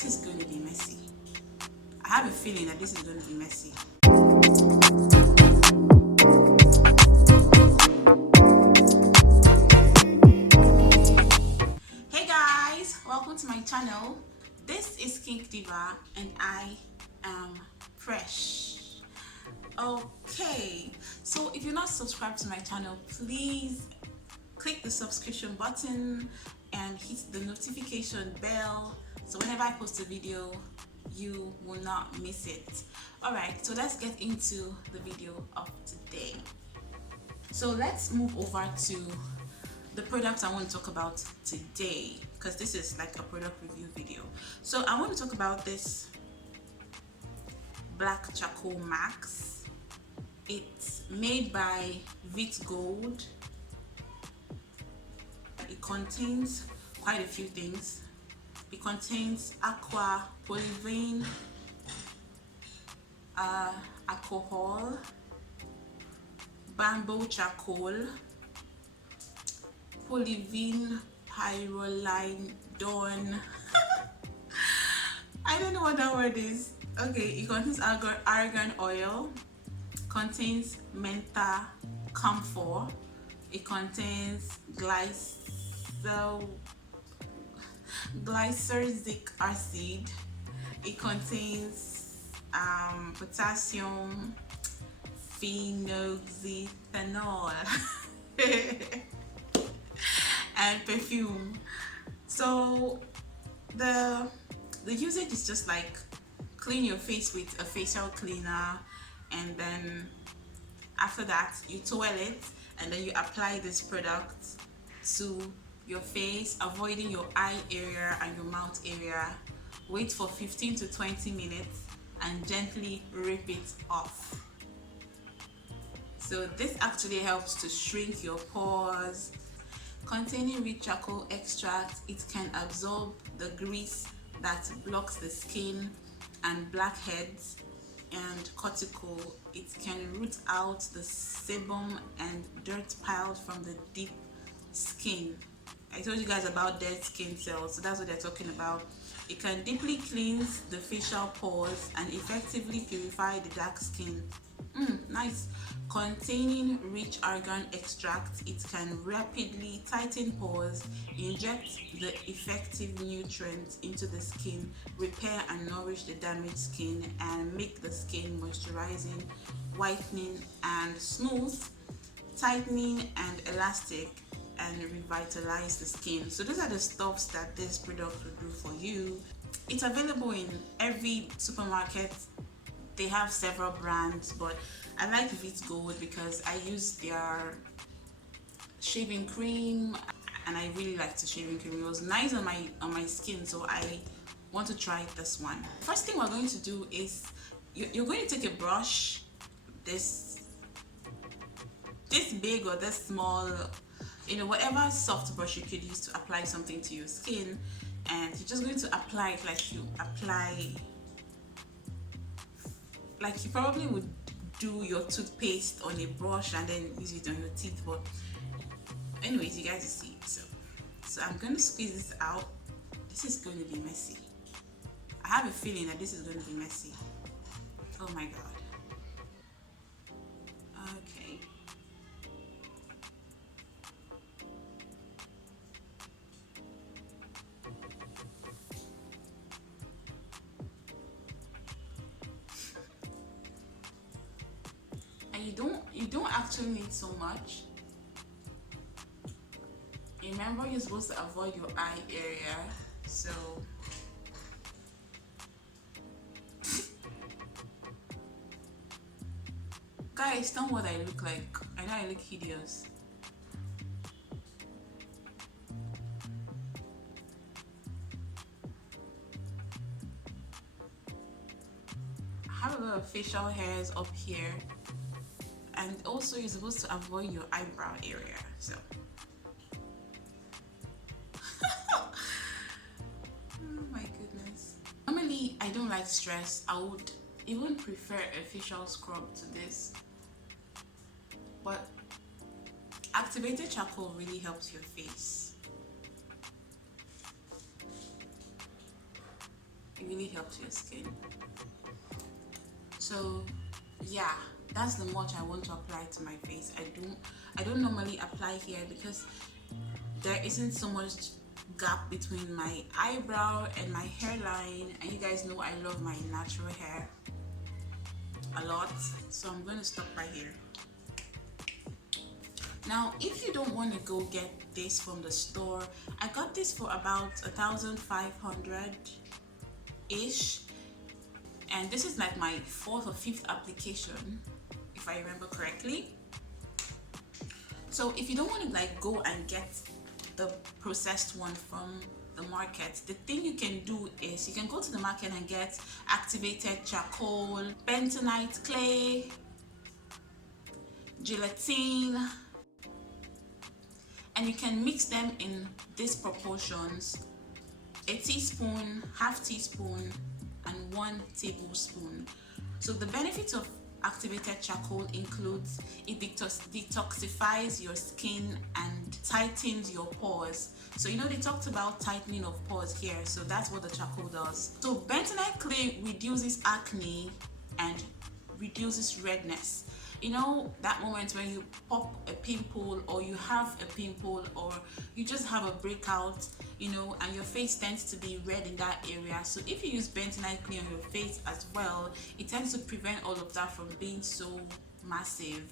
This is going to be messy. I have a feeling that this is going to be messy. Hey guys, welcome to my channel. This is Kinkdiva and I am fresh. Okay, so if you're not subscribed to my channel, please click the subscription button and hit the notification bell so whenever I post a video you will not miss it. Alright, so let's get into the video of today. So let's move over to the product I want to talk about today, because this is like a product review video. So I want to talk about this black charcoal max. It's made by Vit Gold. It contains quite a few things. It contains aqua, polyvinyl alcohol, bamboo charcoal, polyvinyl pyrrolidone. I don't know what that word is. Okay, it contains argan oil, contains mentha camphor, it contains glyceric acid, it contains potassium phenoxyethanol and perfume. So the usage is just like clean your face with a facial cleaner, and then after that you towel it and then you apply this product to your face, avoiding your eye area and your mouth area. Wait for 15 to 20 minutes and gently rip it off. So this actually helps to shrink your pores. Containing rich charcoal extract, it can absorb the grease that blocks the skin and blackheads, and cortical, it can root out the sebum and dirt piled from the deep skin. I told you guys about dead skin cells, so that's what they're talking about. It can deeply cleanse the facial pores and effectively purify the dark skin. Nice. Containing rich argan extract, it can rapidly tighten pores, inject the effective nutrients into the skin, repair and nourish the damaged skin, and make the skin moisturizing, whitening and smooth, tightening and elastic, and revitalize the skin. So those are the stuffs that this product will do for you. It's available in every supermarket. They have several brands, but I like Vit Gold because I use their shaving cream and I really liked the shaving cream. It was nice on my skin, so I want to try this one. First thing we're going to do is you're going to take a brush, this big or this small, whatever soft brush you could use to apply something to your skin, and you're just going to apply it like you probably would do your toothpaste on a brush and then use it on your teeth. But anyways, you guys see it. So I'm going to squeeze this out. This is going to be messy. I have a feeling that this is going to be messy. Oh my god. Okay. And you don't actually need so much. Remember, you're supposed to avoid your eye area, so guys, tell me what I look like. I know I look hideous. I have a lot of facial hairs up here, and also you're supposed to avoid your eyebrow area, so oh my goodness. Normally I don't like stress. I would even prefer a facial scrub to this, but activated charcoal really helps your face. really helps your skin. So yeah, that's the much I want to apply to my face. I don't normally apply here because there isn't so much gap between my eyebrow and my hairline, and you guys know I love my natural hair a lot, so I'm going to stop right here. Now if you don't want to go get this from the store, I got this for about 1,500 ish, and this is like my 4th or 5th application if I remember correctly. So if you don't want to like go and get the processed one from the market, the thing you can do is you can go to the market and get activated charcoal, bentonite clay, gelatin, and you can mix them in these proportions: a teaspoon, half teaspoon, and 1 tablespoon. So the benefits of activated charcoal includes it detoxifies your skin and tightens your pores. So you know they talked about tightening of pores here, so that's what the charcoal does. So bentonite clay reduces acne and reduces redness. You know that moment when you pop a pimple, or you have a pimple, or you just have a breakout, you know, and your face tends to be red in that area. So if you use bentonite clay on your face as well, it tends to prevent all of that from being so massive.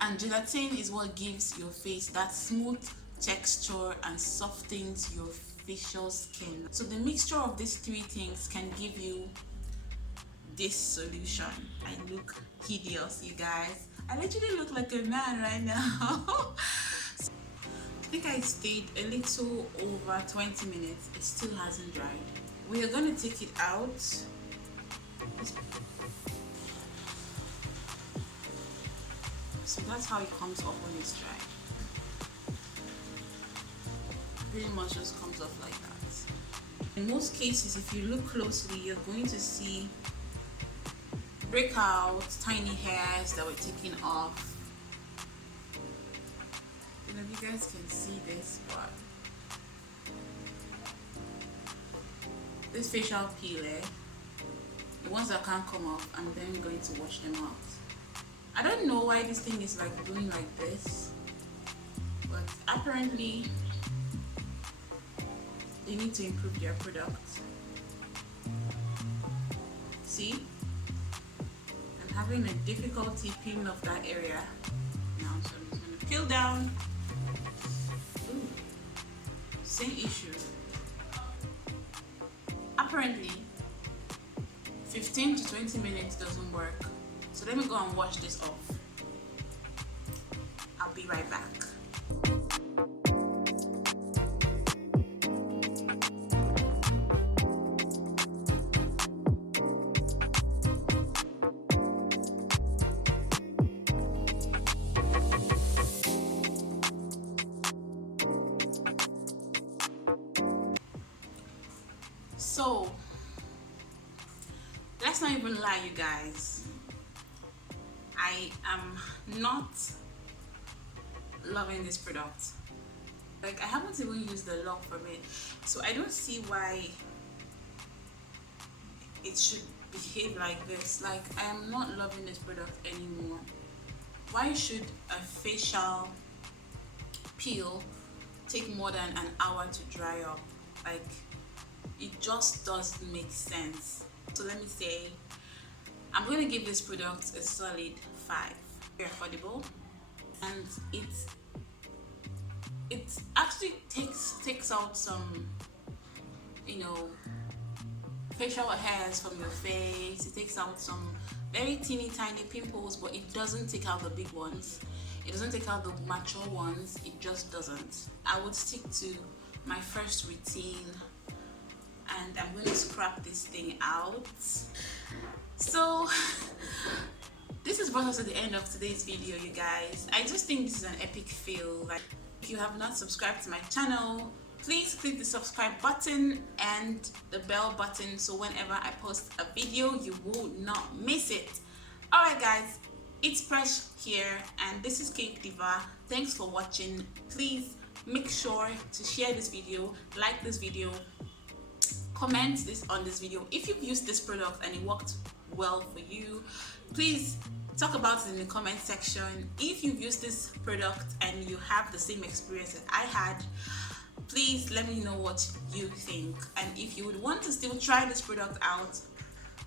And gelatin is what gives your face that smooth texture and softens your facial skin. So the mixture of these 3 things can give you this solution. I look hideous, you guys. I literally look like a man right now. I think I stayed a little over 20 minutes. It still hasn't dried. We are going to take it out. So that's how it comes off when it's dry. Pretty much just comes off like that. In most cases, if you look closely, you're going to see breakouts, tiny hairs that were taken off. I don't know if you guys can see this, but this facial peel, the ones that can't come off, I'm then going to wash them out. I don't know why this thing is like doing like this, but apparently they need to improve their product. See? Having a difficulty peeling off that area now, so I'm just gonna peel down. Ooh, same issue. Apparently 15 to 20 minutes doesn't work, so let me go and wash this off. I'll be right back. So let's not even lie, you guys. I am not loving this product. Like, I haven't even used the lock from it, so I don't see why it should behave like this. Like, I am not loving this product anymore. Why should a facial peel take more than an hour to dry up? Like, it just doesn't make sense. So let me say, I'm going to give this product a solid 5. Very affordable, and it actually takes out some, you know, facial hairs from your face. It takes out some very teeny tiny pimples, but it doesn't take out the big ones. It doesn't take out the mature ones. It just doesn't. I would stick to my first routine, and I'm going to scrap this thing out. So this has brought us to the end of today's video, you guys. I just think this is an epic fail. Like, if you have not subscribed to my channel, please click the subscribe button and the bell button, so whenever I post a video, you will not miss it. Alright guys, it's Presh here, and this is Kinkdiva. Thanks for watching. Please make sure to share this video, like this video, comment this on this video. If you've used this product and it worked well for you, please talk about it in the comment section. If you've used this product and you have the same experience that I had, please let me know what you think. And if you would want to still try this product out,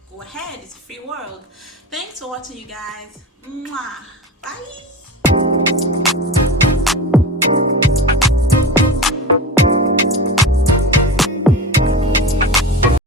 go ahead, it's a free world. Thanks for watching, you guys. Mwah. Bye.